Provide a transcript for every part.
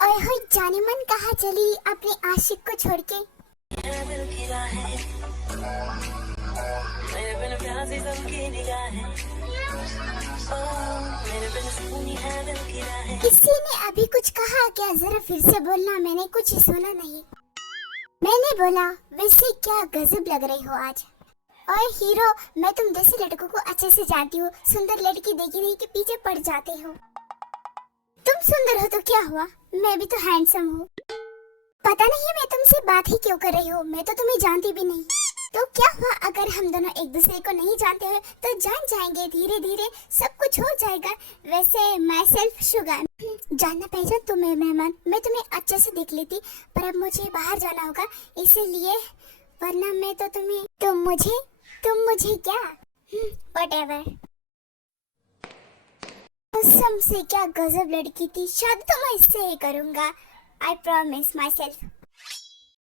ओए होए जाने मन कहाँ चली अपने आशिक को छोड़ के। किसी ने अभी कुछ कहा क्या? जरा फिर से बोलना, मैंने कुछ सुना नहीं। मैंने बोला वैसे क्या गजब लग रही हो आज। और हीरो, मैं तुम जैसे लड़कों को अच्छे से जानती हूँ। सुंदर लड़की देखी नहीं कि पीछे पड़ जाते हो। तुम सुंदर हो तो क्या हुआ, मैं भी तो हैंडसम हूँ। पता नहीं मैं तुमसे बात ही क्यों कर रही हूँ, मैं तो तुम्हें जानती भी नहीं। तो क्या हुआ अगर हम दोनों एक दूसरे को नहीं जानते हैं तो जान जाएंगे, धीरे धीरे सब कुछ हो जाएगा। वैसे माई सेल्फ शुगर, जानना पहचान तुम मेरे मेहमान, मैं तुम्हें अच्छे से देख लेती, पर अब मुझे बाहर जाना होगा इसीलिए, वरना मैं तो तुम्हें, तुम मुझे क्या, व्हाटएवर। कसम से क्या गजब लड़की थी, शादी तो मैं इससे ही करूंगा, I promise myself.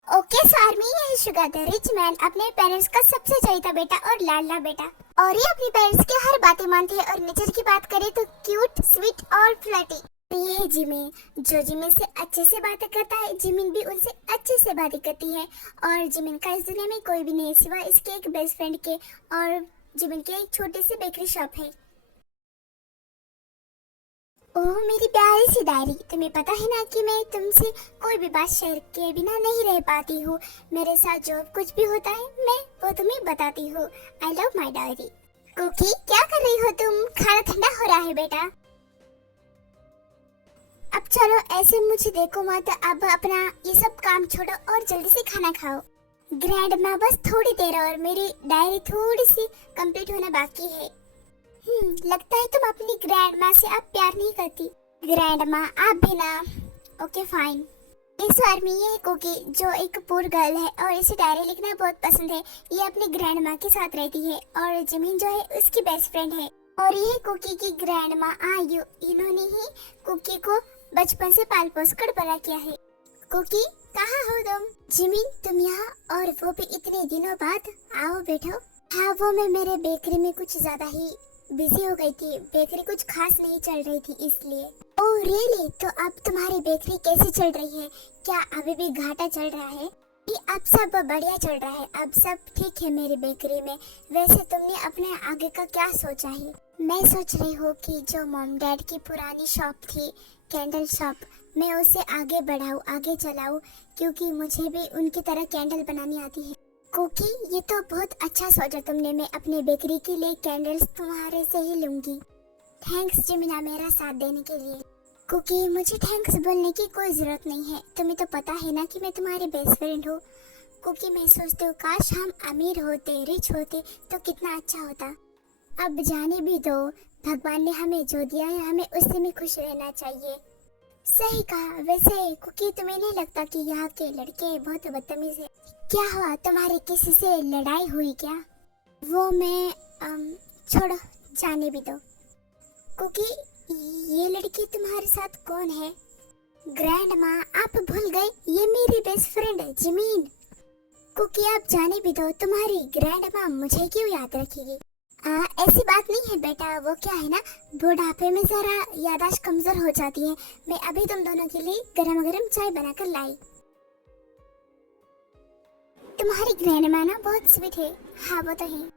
Okay सारमी, ये शुगर द रिच मैन अपने पेरेंट्स का सबसे चहेता बेटा और लाडला बेटा, और ये अपने पेरेंट्स की हर बातें मानती है, और नेचर की बात करे तो क्यूट, स्वीट और फ्लर्टी। ये है जिमिन, जो जिमिन से अच्छे से बातें करता है, जिमिन भी उनसे अच्छे से बातें करती है। और जिमिन का इस दुनिया में कोई भी नहीं सिवा इसके एक बेस्ट फ्रेंड के, और जिमिन के एक छोटी सी बेकरी शॉप है। ओह मेरी प्यारी सी डायरी, तुम्हें पता है ना कि मैं तुमसे कोई भी बात शेयर किए बिना नहीं रह पाती हूँ। मेरे साथ जो कुछ भी होता है मैं वो तुम्हें बताती हूँ। I love my diary. Cookie क्या कर रही हो तुम? खाना ठंडा हो रहा है बेटा। अब चलो ऐसे मुझे देखो मत, अब अपना ये सब काम छोड़ो और जल्दी से खाना खाओ। ग्रैंड माँ बस थोड़ी देर और, मेरी डायरी थोड़ी सी कंप्लीट होना बाकी है। लगता है तुम अपनी ग्रैंड माँ से अब प्यार नहीं करती। ग्रैंड माँ आप भी ना। Okay fine. इस आर्मी ये कुकी जो एक पुअर गर्ल है और इसे डायरी लिखना बहुत पसंद है, ये अपनी ग्रैंड माँ के साथ रहती है, और जिमिन जो है उसकी बेस्ट फ्रेंड है। और ये कुकी की ग्रैंड माँ आयु, इन्होंने ही कुकी को बचपन से पाल पोस कर बड़ा किया है। कुकी कहाँ हो तुम? जिमिन तुम यहाँ, और वो भी इतने दिनों बाद। आओ बैठो। हाँ वो मैं मेरे बेकरी में कुछ ज्यादा ही बिजी हो गई थी, बेकरी कुछ खास नहीं चल रही थी इसलिए। Oh really? तो अब तुम्हारी बेकरी कैसी चल रही है? क्या अभी भी घाटा चल रहा है? ये अब सब बढ़िया चल रहा है, अब सब ठीक है मेरी बेकरी में। वैसे तुमने अपने आगे का क्या सोचा है? मैं सोच रही हूँ कि जो मॉम डैड की पुरानी शॉप थी, कैंडल शॉप, मैं उसे आगे बढ़ाऊँ, आगे चलाऊँ, क्योंकि मुझे भी उनकी तरह कैंडल बनानी आती है। कुकी ये तो बहुत अच्छा सोचा तुमने, मैं अपने बेकरी के लिए कैंडल्स तुम्हारे से ही लूंगी। थैंक्स जिमिना मेरा साथ देने के लिए। कुकी मुझे थैंक्स बोलने की कोई जरूरत नहीं है, तुम्हें तो पता है ना कि मैं तुम्हारी बेस्ट फ्रेंड हूँ। कुकी मैं सोचती हूँ काश हम अमीर होते, रिच होते तो कितना अच्छा होता। अब जाने भी दो, भगवान ने हमें जो दिया है हमें उससे में खुश रहना चाहिए। सही कहा। वैसे कुकी तुम्हें नहीं लगता कि यहाँ के लड़के बहुत बदतमीज है? क्या हुआ, तुम्हारी किसी से लड़ाई हुई क्या? वो मैं छोड़ो, जाने भी दो। कुकी ये लड़की तुम्हारे साथ कौन है? ग्रैंड माँ आप भूल गए, ये मेरी बेस्ट फ्रेंड है जिमीन। कुकी आप जाने भी दो, तुम्हारी ग्रैंड माँ मुझे क्यों याद रखेगी? ऐसी बात नहीं है बेटा, वो क्या है ना, बुढ़ापे में जरा याददाश्त कमजोर हो जाती है। मैं अभी तुम दोनों के लिए गरम गरम चाय बनाकर लाई। तुम्हारी ग्रैंड माँ ना बहुत स्वीट है। हाँ वो तो है।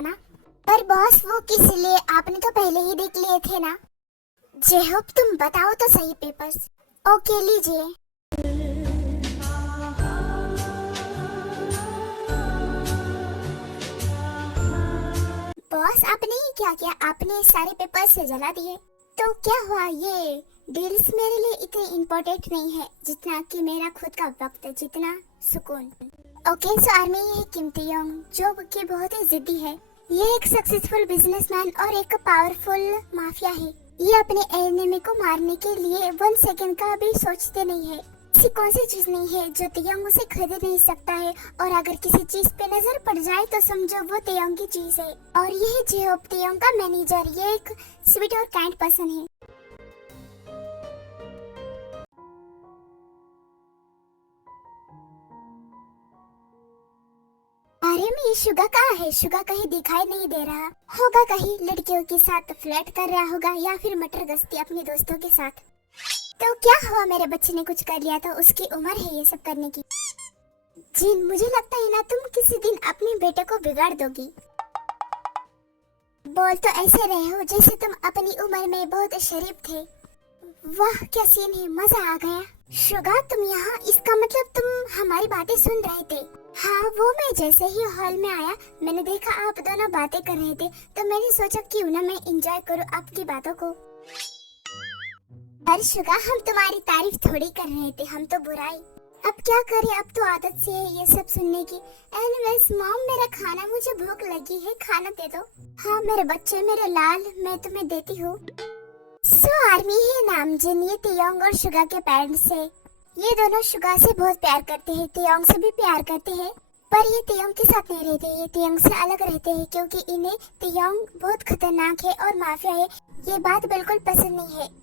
ना। पर बॉस वो किस लिए, आपने तो पहले ही देख लिए थे ना। जे होप तुम बताओ तो सही पेपर्स। ओके लीजिए। बॉस आपने ये क्या किया, आपने सारे पेपर्स से जला दिए। तो क्या हुआ, ये डील्स मेरे लिए इतने इम्पोर्टेंट नहीं है जितना कि मेरा खुद का वक्त, जितना सुकून। ओके सो आर्मी है किम तेयोंग, जो कि बहुत ही जिद्दी है। ये एक सक्सेसफुल बिजनेसमैन और एक पावरफुल माफिया है। ये अपने एनिमी को मारने के लिए 1 सेकंड का भी सोचते नहीं है। ऐसी कौन सी चीज नहीं है जो तेयोंग उसे खरीद नहीं सकता है, और अगर किसी चीज पे नजर पड़ जाए तो समझो वो तेयोंग की चीज है। और यह जेहोप तेयोंग का मैनेजर, ये एक स्वीट और काइंड पर्सन है। अरे में शुगा कहाँ है, शुगा कहीं दिखाई नहीं दे रहा। होगा कहीं लड़कियों के साथ फ्लर्ट कर रहा होगा या फिर मटर गश्ती अपने दोस्तों के साथ। तो क्या हुआ, मेरे बच्चे ने कुछ कर लिया तो उसकी उम्र है ये सब करने की। जिन मुझे लगता है ना तुम किसी दिन अपने बेटे को बिगाड़ दोगी। बोल तो ऐसे रहे हो जैसे तुम अपनी उम्र में बहुत शरीफ थे। वाह क्या सीन है, मजा आ गया। शुगा तुम यहाँ, इसका मतलब तुम हमारी बातें सुन रहे थे। हाँ वो मैं जैसे ही हॉल में आया मैंने देखा आप दोनों बातें कर रहे थे, तो मैंने सोचा क्यों ना मैं एंजॉय करूँ आपकी बातों को। पर शुगा हम तुम्हारी तारीफ थोड़ी कर रहे थे, हम तो बुराई। अब क्या करें, अब तो आदत से है ये सब सुनने की। एनीवेज मॉम मेरा खाना, मुझे भूख लगी है, खाना दे दो। हाँ मेरे बच्चे, मेरे लाल, मैं तुम्हें देती हूँ। सो आर्मी है नाम जिन, ये तेयोंग और शुगा के पेरेंट्स है। ये दोनों शुगा से बहुत प्यार करते हैं, तेयोंग से भी प्यार करते हैं। पर ये तेयोंग के साथ नहीं रहते, ये तेयोंग से अलग रहते हैं क्योंकि इन्हें तेयोंग बहुत खतरनाक है और माफिया है, ये बात बिल्कुल पसंद नहीं है।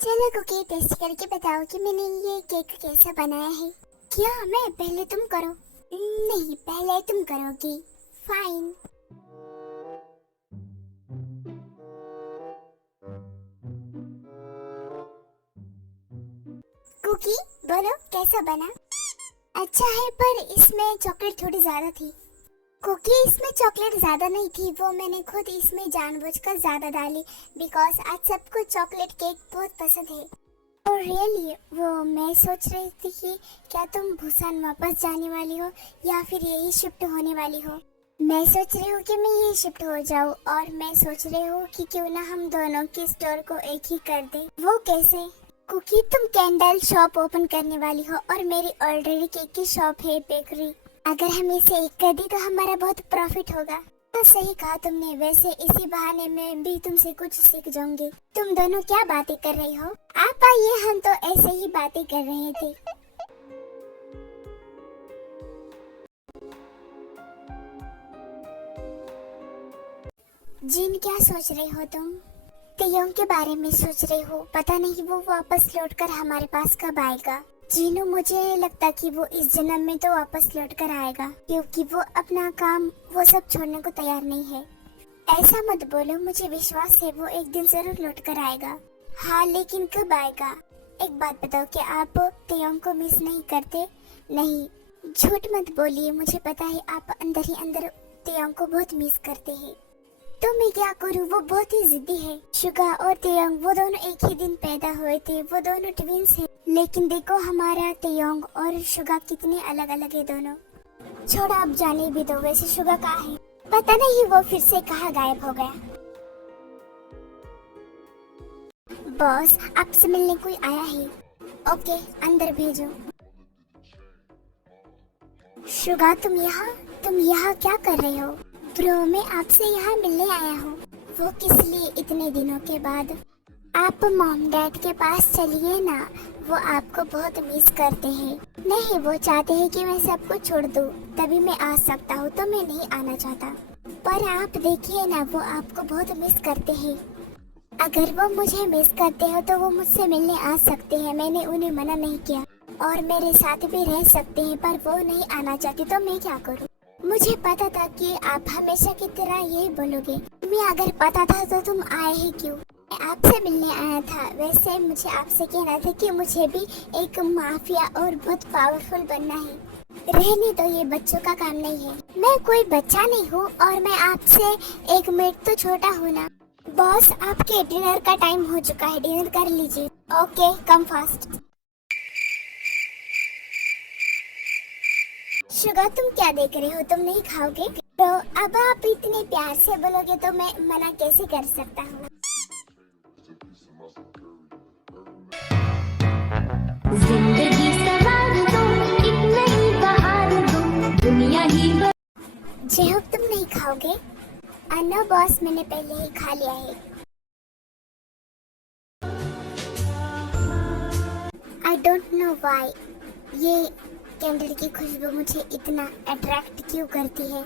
चलो कुकी टेस्ट करके बताओ कि मैंने ये केक कैसा बनाया है। क्या मैं, पहले तुम करो। नहीं पहले तुम करोगी। फाइन। कुकी बोलो कैसा बना। अच्छा है पर इसमें चॉकलेट थोड़ी ज्यादा थी। कुकी इसमें चॉकलेट ज्यादा नहीं थी, वो मैंने खुद इसमें जानबूझकर ज्यादा डाली बिकॉज आज सबको चॉकलेट केक बहुत पसंद है। और रियली वो मैं सोच रही थी कि क्या तुम भूसान वापस जाने वाली हो या फिर यही शिफ्ट होने वाली हो। मैं सोच रही हूँ कि मैं यही शिफ्ट हो जाऊँ, और मैं सोच रही हूँ कि क्यों ना हम दोनों के स्टोर को एक ही कर दें। वो कैसे? कुकी तुम कैंडल शॉप ओपन करने वाली हो और मेरी ऑलरेडी केक की शॉप है, बेकरी। अगर हम इसे एक कर दी तो हमारा बहुत प्रॉफिट होगा। तो सही कहा तुमने, वैसे इसी बहाने में भी तुमसे कुछ सीख जाऊंगी। तुम दोनों क्या बातें कर रही हो? आप आइए, हम तो ऐसे ही बातें कर रहे थे। जिन क्या सोच रही हो तुम? तेयोंग के बारे में सोच रही हो, पता नहीं वो वापस लौटकर हमारे पास कब आएगा। जीनू मुझे लगता कि वो इस जन्म में तो वापस लौट कर आएगा, क्योंकि वो अपना काम वो सब छोड़ने को तैयार नहीं है। ऐसा मत बोलो, मुझे विश्वास है वो एक दिन जरूर लौट कर आएगा। हाँ लेकिन कब आएगा? एक बात बताओ कि आप तेयोंग को मिस नहीं करते? नहीं झूठ मत बोलिए, मुझे पता है आप अंदर ही अंदर तेयोंग को बहुत मिस करते हैं। तो मैं क्या करूँ, वो बहुत ही जिद्दी है। शुगा और तेयोंग वो दोनों एक ही दिन पैदा हुए थे, वो दोनों ट्विंस हैं। लेकिन देखो हमारा तेयोंग और शुगा कितने अलग अलग है दोनों। छोड़ा अब जाने भी दो। वैसे शुगा कहाँ है? पता नहीं वो फिर से कहाँ गायब हो गया। बॉस आपसे मिलने कोई आया है। ओके अंदर भेजो। शुगा तुम यहाँ क्या कर रहे हो? ब्रो मैं आपसे यहाँ मिलने आया हूँ। वो किस लिए इतने दिनों के बाद? आप मॉम डैड के पास चलिए ना, वो आपको बहुत मिस करते हैं। नहीं वो चाहते हैं कि मैं सब कुछ छोड़ दूँ तभी मैं आ सकता हूँ, तो मैं नहीं आना चाहता। पर आप देखिए ना, वो आपको बहुत मिस करते हैं। अगर वो मुझे मिस करते हो तो वो मुझसे मिलने आ सकते हैं, मैंने उन्हें मना नहीं किया। और मेरे साथ भी रह सकते हैं, पर वो नहीं आना चाहती तो मैं क्या करूँ? मुझे पता था कि आप हमेशा की तरह यही बोलोगे। मैं अगर पता था तो तुम आए ही क्यों? मैं आपसे मिलने आया था। वैसे मुझे आपसे कहना था कि मुझे भी एक माफिया और बहुत पावरफुल बनना है। रहने तो ये बच्चों का काम नहीं है। मैं कोई बच्चा नहीं हूँ और मैं आपसे 1 मिनट तो छोटा हूँ ना। बॉस, आपके डिनर का टाइम हो चुका है, डिनर कर लीजिए। Okay, come fast. शुगर, तुम क्या देख रहे हो? तुम नहीं खाओगे? तो अब आप इतने प्यार से बोलोगे तो मैं मना कैसे कर सकता हूँ? जिंदगी सवार दो, एक नई बहार दो, दुनिया ही जय हो, तुम नहीं खाओगे? नो बॉस, मैंने पहले ही खा लिया है। आई डोंट नो व्हाई ये कैंडल की खुशबू मुझे इतना अट्रैक्ट क्यों करती है।